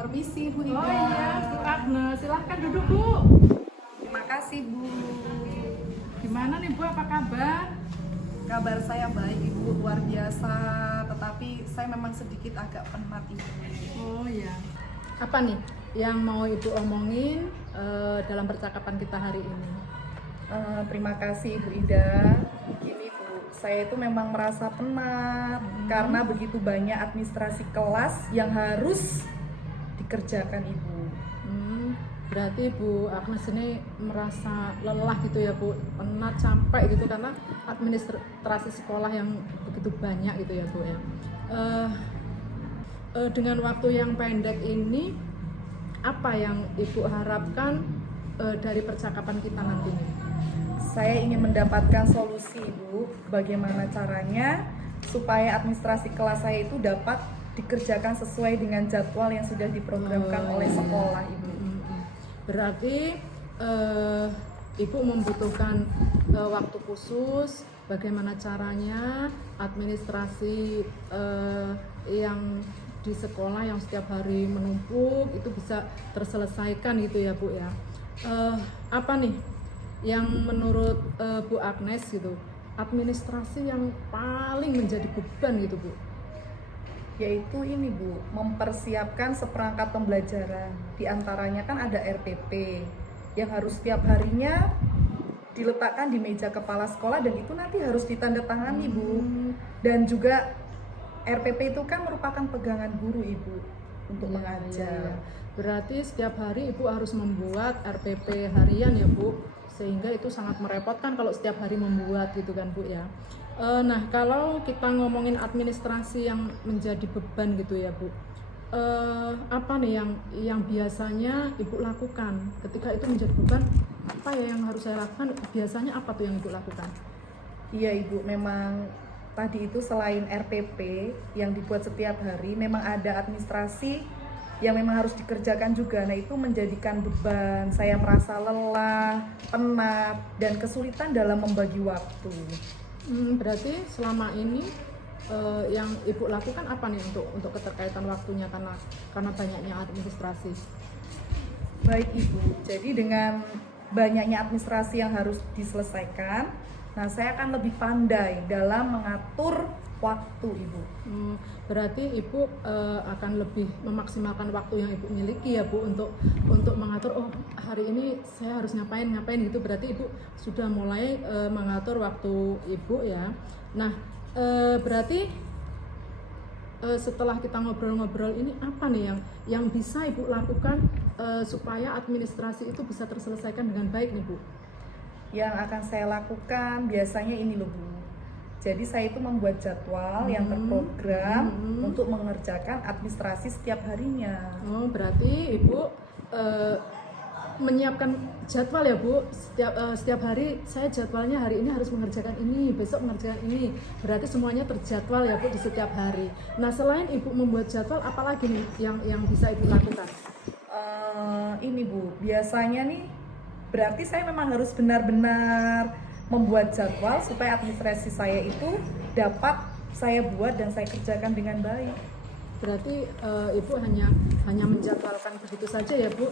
Permisi Bu Oh Ida. iya, Bu Agnes, silahkan duduk Bu. Terima kasih Bu. Gimana nih Bu, apa kabar? Kabar saya baik Ibu, luar biasa. Tetapi saya memang sedikit agak penat Ibu. Oh iya. Apa nih yang mau Ibu omongin dalam percakapan kita hari ini? Terima kasih Ibu Ida. Gini Bu, saya itu memang merasa penat karena begitu banyak administrasi kelas yang harus dikerjakan Ibu. Berarti Bu Agnes ini merasa lelah gitu ya Bu, penat sampai gitu karena administrasi sekolah yang begitu banyak gitu ya Bu ya. Dengan waktu yang pendek ini, apa yang Ibu harapkan dari percakapan kita nantinya? Saya ingin mendapatkan solusi Ibu, bagaimana caranya supaya administrasi kelas saya itu dapat dikerjakan sesuai dengan jadwal yang sudah diprogramkan oleh sekolah Ibu. Berarti Ibu membutuhkan waktu khusus, bagaimana caranya administrasi yang di sekolah yang setiap hari menumpuk itu bisa terselesaikan gitu ya Bu ya. Apa nih yang menurut Bu Agnes gitu, administrasi yang paling menjadi beban gitu Bu? Yaitu ini Bu, mempersiapkan seperangkat pembelajaran. Di antaranya kan ada RPP yang harus setiap harinya diletakkan di meja kepala sekolah dan itu nanti harus ditandatangani Bu. Dan juga RPP itu kan merupakan pegangan guru Ibu untuk mengajar. Berarti setiap hari Ibu harus membuat RPP harian ya Bu, sehingga itu sangat merepotkan kalau setiap hari membuat gitu kan Bu ya. Nah kalau kita ngomongin administrasi yang menjadi beban gitu ya Bu, apa nih yang biasanya Ibu lakukan ketika itu menjadi beban? Apa ya yang harus saya lakukan? Biasanya apa tuh yang Ibu lakukan? Iya Ibu, memang tadi itu selain RPP yang dibuat setiap hari, memang ada administrasi yang memang harus dikerjakan juga. Nah itu menjadikan beban, saya merasa lelah, penat, dan kesulitan dalam membagi waktu. Berarti selama ini yang Ibu lakukan apa nih untuk keterkaitan waktunya karena banyaknya administrasi? Baik Ibu, jadi dengan banyaknya administrasi yang harus diselesaikan, nah saya akan lebih pandai dalam mengatur waktu Ibu. Berarti Ibu akan lebih memaksimalkan waktu yang Ibu miliki ya Bu untuk mengatur, oh hari ini saya harus ngapain gitu. Berarti Ibu sudah mulai mengatur waktu Ibu ya. Nah berarti setelah kita ngobrol-ngobrol ini apa nih yang bisa Ibu lakukan supaya administrasi itu bisa terselesaikan dengan baik nih Bu? Yang akan saya lakukan biasanya ini loh Bu. Jadi saya itu membuat jadwal yang terprogram untuk mengerjakan administrasi setiap harinya. Oh, berarti Ibu menyiapkan jadwal ya Bu. Setiap hari saya jadwalnya hari ini harus mengerjakan ini, besok mengerjakan ini. Berarti semuanya terjadwal ya Bu di setiap hari. Nah, selain Ibu membuat jadwal, apalagi nih yang bisa Ibu lakukan? Ini Bu, biasanya nih berarti saya memang harus benar-benar membuat jadwal supaya administrasi saya itu dapat saya buat dan saya kerjakan dengan baik. Berarti Ibu hanya menjadwalkan begitu saja ya Bu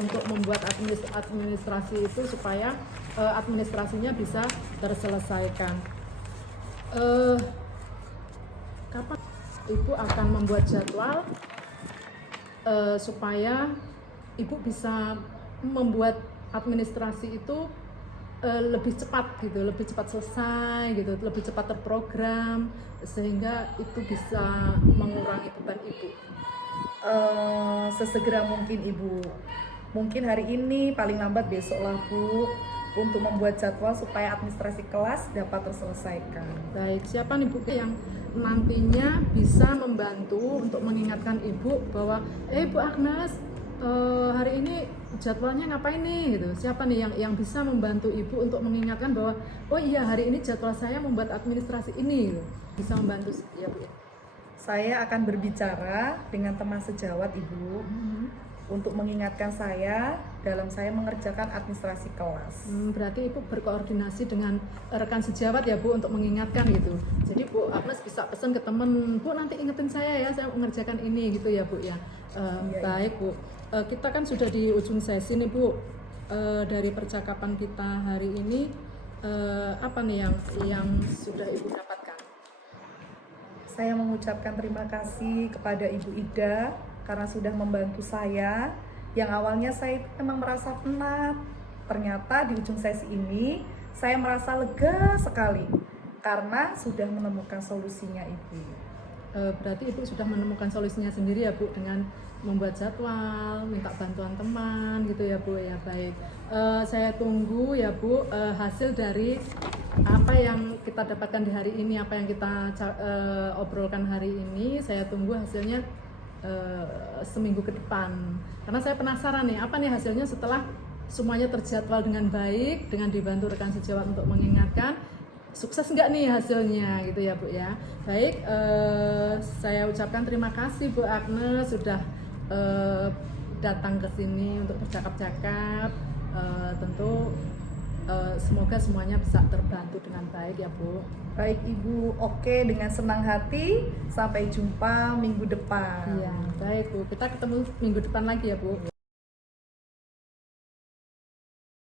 untuk membuat administrasi itu supaya administrasinya bisa terselesaikan. Kapan Ibu akan membuat jadwal supaya Ibu bisa membuat administrasi itu lebih cepat gitu, lebih cepat selesai gitu, lebih cepat terprogram sehingga itu bisa mengurangi beban Ibu? Sesegera mungkin Ibu. Mungkin hari ini, paling lambat besok lah Bu, untuk membuat jadwal supaya administrasi kelas dapat terselesaikan. Baik, siapa nih Bu yang nantinya bisa membantu untuk mengingatkan Ibu bahwa Bu Agnes, hari ini jadwalnya ngapain nih gitu. Siapa nih yang bisa membantu Ibu untuk mengingatkan bahwa oh iya hari ini jadwal saya membuat administrasi ini gitu. Bisa membantu ya Bu? Saya akan berbicara dengan teman sejawat Ibu. untuk mengingatkan saya dalam saya mengerjakan administrasi kelas. Berarti Ibu berkoordinasi dengan rekan sejawat ya Bu untuk mengingatkan gitu. Jadi Bu Agnes bisa pesan ke teman, Bu nanti ingetin saya ya, saya mengerjakan ini gitu ya Bu ya. Iya. Baik Bu. Kita kan sudah di ujung sesi nih Bu. Dari percakapan kita hari ini apa nih yang sudah Ibu dapatkan? Saya mengucapkan terima kasih kepada Ibu Ida karena sudah membantu saya. Yang awalnya saya memang merasa penat. Ternyata di ujung sesi ini saya merasa lega sekali karena sudah menemukan solusinya, Ibu. Berarti Ibu sudah menemukan solusinya sendiri ya Bu, dengan membuat jadwal, minta bantuan teman gitu ya Bu ya. Baik, saya tunggu ya Bu hasil dari apa yang kita dapatkan di hari ini, apa yang kita obrolkan hari ini. Saya tunggu hasilnya seminggu ke depan, karena saya penasaran nih apa nih hasilnya setelah semuanya terjadwal dengan baik, dengan dibantu rekan sejawat untuk mengingatkan. Sukses nggak nih hasilnya gitu ya Bu ya. Baik, saya ucapkan terima kasih Bu Agnes sudah datang ke sini untuk bercakap-cakap. Tentu semoga semuanya bisa terbantu dengan baik ya Bu. Baik Ibu, oke, dengan senang hati. Sampai jumpa minggu depan. Iya, baik Bu. Kita ketemu minggu depan lagi ya Bu.